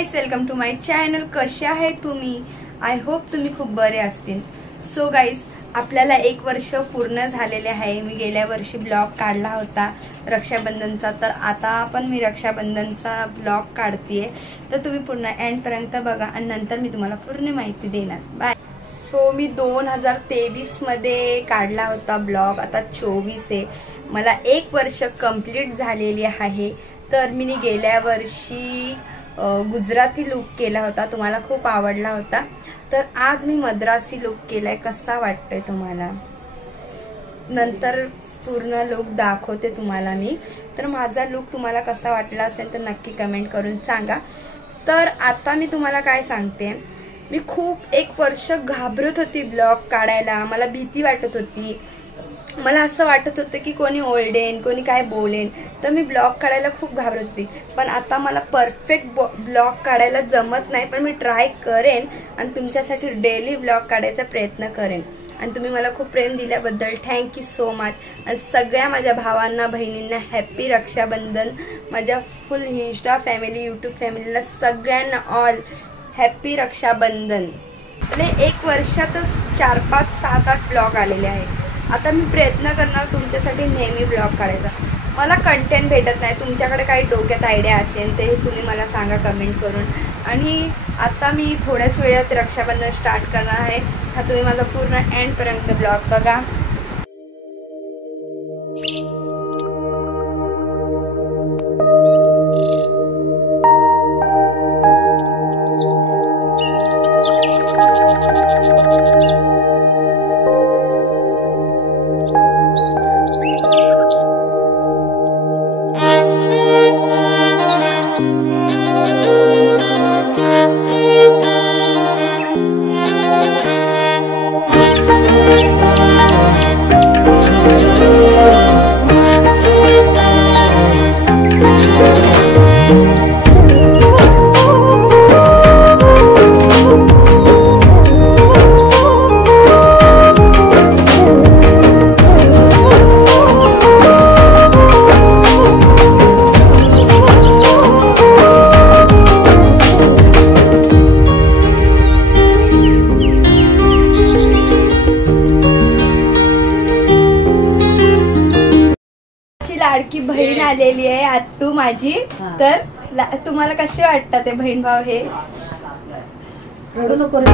Guys, welcome to my channel. कसे आहे तुम्ही? आय होप तुम्ही खूप बरे असतील। सो गाइस, आपल्याला 1 वर्ष पूर्ण झालेले आहे। मी गेल्या वर्षी ब्लॉग काढला होता रक्षाबंधनचा, तर आता पण मी रक्षाबंधनचा ब्लॉग काढतेय, तर तुम्ही पूर्ण एंड पर्यंत बघा आणि नंतर मी तुम्हाला पूर्ण माहिती देणार। बाय। सो मी 2023 मध्ये काढला होता ब्लॉग, आता 24 आहे। मला 1 वर्ष कंप्लीट झालेली आहे। तर मी गेल्या वर्षी गुजराती लुक केला होता, तुम्हाला खूप आवडला होता। तर आज मी मद्रासी लुक केलाय, कसा वाटतोय तुम्हाला? नंतर पूर्ण लुक दाखवते तुम्हाला मी। तर माझा लुक तुम्हाला कसा वाटला असेल तर नक्की कमेंट करून सांगा। तर आता मी तुम्हाला काय सांगते, मी खूप 1 वर्ष घाबरत होती ब्लॉग काढायला। मला भीती वाटत होती, मला असं वाटत होतं की कोणी ओरडेन, कोणी काय बोलेन, तर मी ब्लॉग काढायला खूप घाबरत होती। पण आता मला परफेक्ट ब्लॉग काढायला जमत नाही, पण मी ट्राय करेन आणि तुमच्यासाठी डेली ब्लॉग काढायचा प्रयत्न करेन। आणि तुम्ही मला खूप प्रेम दिल्याबद्दल थँक्यू सो मच। आणि सगळ्या माझ्या भावांना बहिणींना हॅपी रक्षाबंधन। माझ्या फुल इंस्टा फॅमिली, यूट्यूब फॅमिलीला सगळ्यांना ऑल हॅपी रक्षाबंधन। आपले 1 वर्षातच 4, 5, 7, 8 ब्लॉग आलेले आहेत। आता मी प्रयत्न करणार तुमच्यासाठी नेहमी ब्लॉग काढायचा। मला कंटेंट भेटत नाही, तुमच्याकडे काही डोक्यात आयडिया असेल ते तुम्ही मला सांगा कमेंट करून। आणि आता मी थोड्याच वेळात रक्षाबंधन स्टार्ट करणार आहे, हा तुम्ही माझा पूर्ण एंडपर्यंत ब्लॉग बघा। लाडकी बहीण आलेली आहे आत्तू माझी। तर तुम्हाला कसे वाटतात ते बहीण भाव? हे रडू नको रे।